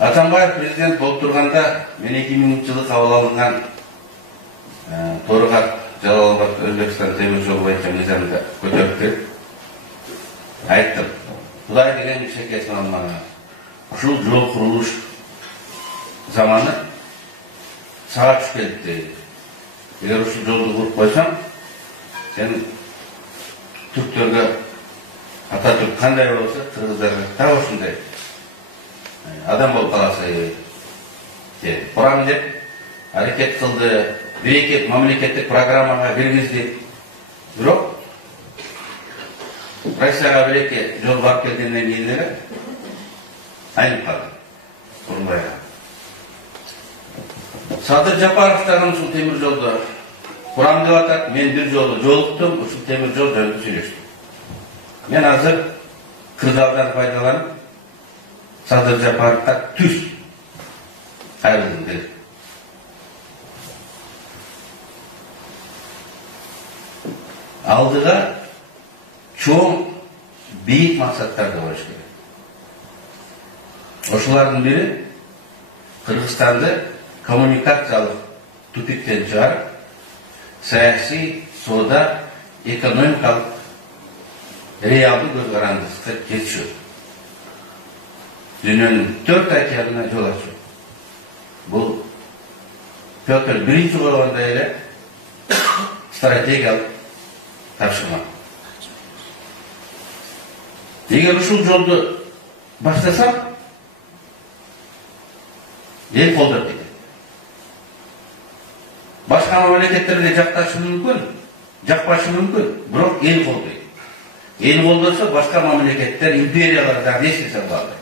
Атамбаев президент болып тұрғанда мен 2000 жылы қабыл алынған Торғат Жалал-Абад Өзбекстан темір жолы бойынша мизанды көтеріп келіп айттым. Құдай деген шекесін алмаған. Ушул жол құрылыш заманы сағат үш келді дейді. Егер ушул жолды құрып қойсам, сен түрктерге Ататүрк қандай болса, қырғыздарға тағы осындай адам болып қаласы деп құрам деп әрекет қылды. Bir-екі мемлекеттік программаға кіргізді. Бирок Россияға бір-екі жол барып келгеннен кейіндері айнып қалды. Құрылбайға. Садыр Жапаровтардың ушул темір жолды құрам деп атат. Мен бір жолы жолықтым, ушул темір жол жөнінде сөйлештім. Мен азыр кырдаалдан пайдаланып Садыр Жапаровқа түс қайрылдым келіп. Алдыға чоң бейік мақсаттарды қойыш керек. Ошылардың бірі Қырғызстанды коммуникациялық тупиктен шығарып, саяси, сода, экономикалық реалды көзқарандысқа жетішу. Дүниенің төрт океанына жол ашу. Бұл Петр бірінші болғанда елі стратегиялық тапшырма. Егер ушул жолды баштасам, ел қолдап кетеді. Башқа мемлекеттерде жақташы мүмкін, жақпашы мүмкін, бирок ел қолдайды. Ел қолдаса, башқа мемлекеттер, империялар да ешкесе болады.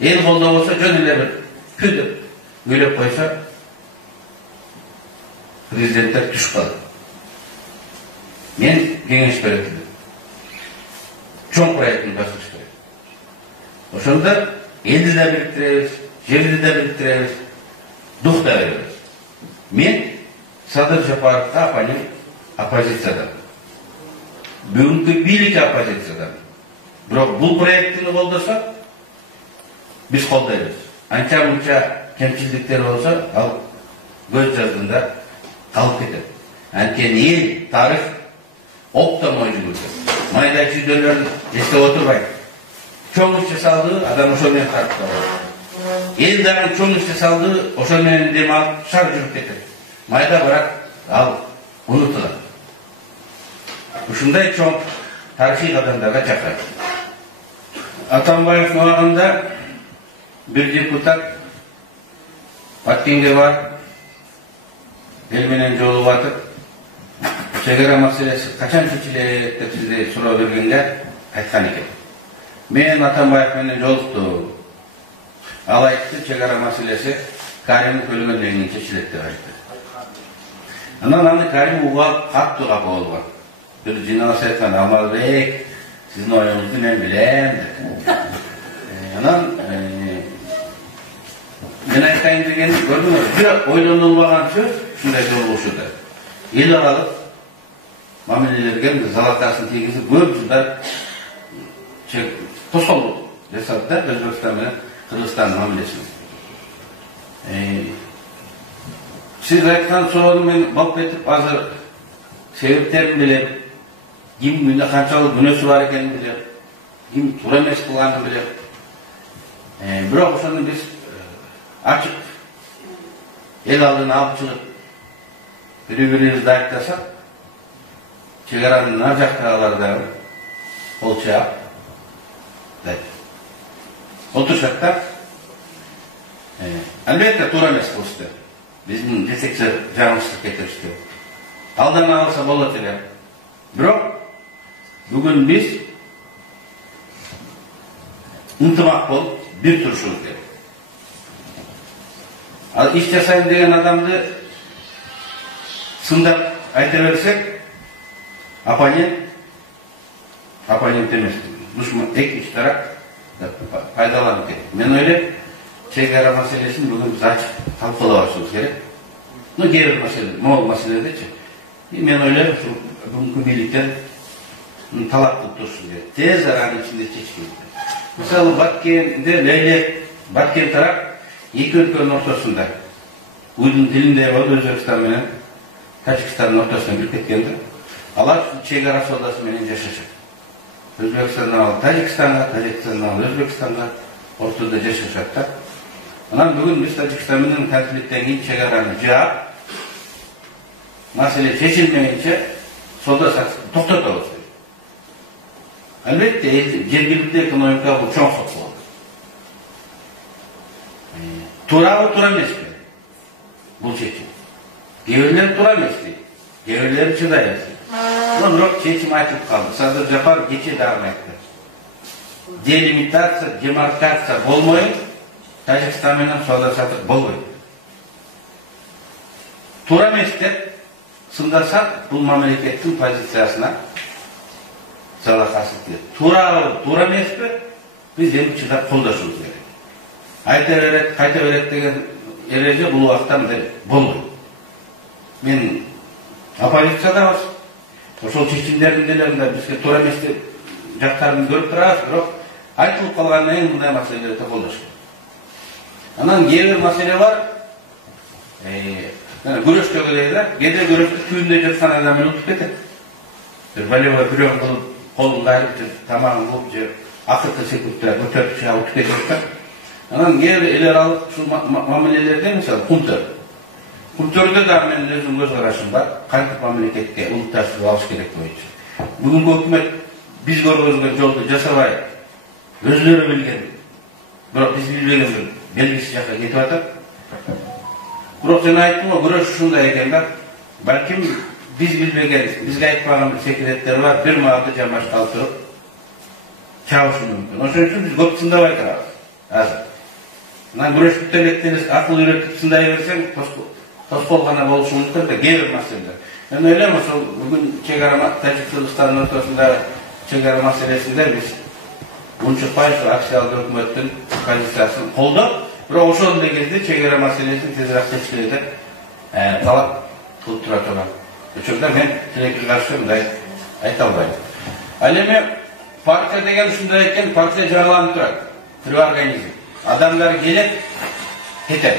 Ел қолда болса, жөн эле бир күдіп, үйлеп қойса, президенттер түш қалады. Мен кеңеш беретінdim. Чоң проектін басқыш керек. Ошонда елді да біріктіреміз, жерді да біріктіреміз, дух да береміз. Мен Садыр Жапаровқа оппозициядан. Бүгінгі билік оппозициядан. Бирок бұл проектіні қолдаса, біз қолдаймыз. Анча-мунча кемшілдіктер болса, ал көз жаздында қалып кетеді. Анкен ел, тарих оптом ойжылды. Майда чүйдөлөрүн эстеп отурбайт. Чоң иш жасалды, адам ошол менен тартып калат. Эл дагы чоң иш жасалды, ошол менен дем алып шар жүрүп кетет. Майда бирок ал унутулат. Ушундай чоң тарыхый кадамдарга чакырат. Атамбаев убагында бир депутат Баткенге барып, эл менен жолугуп атып, чегара маселеси качан чечилет деп сизге суроо бергенде айткан экен. Мен Атамбаев менен жолуктум. Ал айтты, чегара маселеси Карим өлгөндөн кийин чечилет деп айтты. Анан аны Карим угап катты капа болгон. Бир жиналыш айткан, Алмазбек, сиздин оюңузду мен билем деп. Анан мен айтайын дегенди көрдүңүз, бир ойлонулбаган сөз ушундай жолугушуда. Эл аралык мамилелерге залатасын тийгизип көп жылдар тосолук жасады да Өзбекстан менен Кыргызстан мамилесин. Сиз айткан суроону мен балып кетип, азыр себептерин билем, ким мында канчалык күнөөсү бар экенин билем, ким туура эмес кылганын билем. Бирок ошону биз ачык эл алдына алып чыгып бири-бирибизди айыптасак, чегаранын нар жактагылар дагы кол чаап отурушат да. Албетте туура эмес кылышты. Биздин жетекчи жагымсыздык кетиришти. Алдан алса болот эле. Бирок бүгүн биз ынтымак болуп бир турушубуз керек. Ал иш жасайм деген адамды сындап айта берсек, оппонент эмес, душман эки тарап пайдаланып кетет. Мен ойлойм, чегара маселесин бүгүн биз ачык талкуулабашыбыз керек. Кээ бир маселе, могул маселедечи. Мен ойлойм, бүгүнкү бийликтен талап кылып турушу керек. Тез аранын ичинде чечкилик. Мисалы Баткенде Лейлек, Баткен тарап iki ülkenin ortasında uydun dilinde var Özbekistan menен Tacikistandın ortasına girip ketkendi. Alar çegara sodası menen yaşaşat. Özbekistan'dan alıp Tacikistan'a, Tacikistan'dan alıp Özbekistan'a ortada yaşaşatlar. Ondan bugün biz Tacikistan'ın konfliktten keyin chegarani jap, masele çeşilmeyince soda satışını to'xtatamiz. Albatta, jергilikti ekonomika bu cho'ng so'q bo'ldi. To'ra emasmi? Bu chechim. Gevirler to'ra emasdi. Gevirler chidayapti. Biroq chechim aytib qoldi. Sadir Jafar kecha davom etdi. Delimitatsiya, demarkatsiya bo'lmay, Tojikiston bilan savdo sotiq bo'lmaydi. To'ra emas deb sındarsak bu memleketin pozitsiyasına salakasız diyor. Tura mesbe biz hem çıdak koldaşımız gerek. Kayta öğret degen erece bu vaktan da boldu. Men opozitsiyada var. Oşol çeşimlerin delerinde bizge tura mesbe jaktarını görüp turabız, biroq aytılıp kalgandan keyin bunday maselelerde koldaşım. Anan gelir mesele var. Güreş tögeleyle, gece güreşte köyünde жатқан адамын ұтып кетеді. Балева біреуін қылып, қолын қайырып, тамағын қылып, ақыртқа секундтыра көтеріп шыға ұтып кетеді. Анан елер алып, şu мамилелерде, мысалы, құмтөр. Құмтөрде да мен өзім көз қарашым бар, қайтып мемлекетке ұлтташып алыш керек бойынша. Бүгінгі өкімет біз көргізген жолды жасабай, өздері білген, бірақ біз білбеген бір белгісіз жаққа кетіп жатыр. Biroq sen aytding, güreş shunday ekan-da. Balkim biz bilmagan, bizga aytmagan bir sekretler var, bir ma'noda jamash qoldirib chavishi mumkin. O'shaning uchun biz ko'p tindab aytamiz. Hozir. Mana güreş bitirlikdeniz aql o'rgatib tindayversang, to'sqolg'ana bo'lishi mumkin da, gelir masalada. Men o'ylayman, shu bugun chegara Tojikiston o'rtasida chegara masalasida biz 10% aksiyal hukumatning pozitsiyasini qo'llab biroq ошол дегенде чегара маселесин тезирээк чечилет деп талап кылып тура турган. Ошондо мен тилекке каршы мындай айта албайм. Ал эми партия деген ушундай экен, партия жаңыланып турат. Тирүү организм. Адамдар келет, кетет.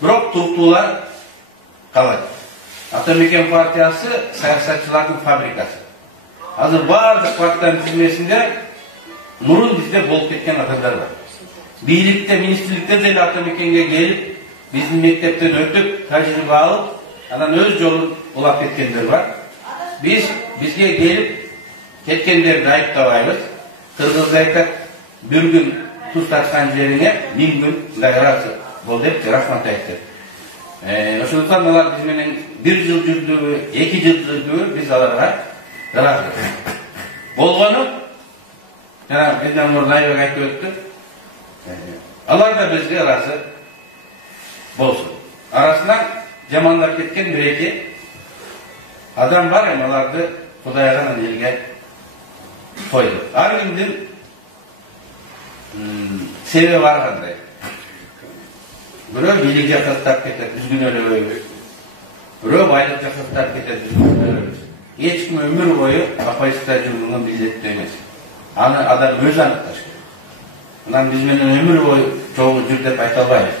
Бирок туктуулар калат. Атамекен партиясы саясатчылардын фабрикасы. Азыр баардык партиянын тизмесинде мурун бизде болуп кеткен адамдар бар. Birlikte, ministrlikte de Atamekenge gelip, bizim mektepten ötüp, tecrübe alıp, anan öz yolun ulap ketkenler var. Bizge gelip, ketkenleri de ayıptabayız. Kırgızda ayıptak, bir gün tuz tartkan yerine, 1000 gün gayrası oldu hep, rahmat ayıptır. Oşuluktan olar bizmenin 1 yıl cüzdüğü, 2 yıl cüzdüğü biz alarga gayrası. Bolğanı, yani bizden orada ayıptak ayıptı öttü. Alar da bizge arası bolsun. Arasından jamanlar ketken bir adam var ya, alardı Kudaya'dan elge koydu. Argindin sebebi var kanday. Biro bilik yakastak keter, düzgün öyle öyle. Biro baylık yakastak keter, düzgün öyle öyle. Hiç kim ömür boyu apayistacılığının bildet demez. Adam öz anıktaş. Bundan biz ömür boyu çoğu cürdep ayta albayız.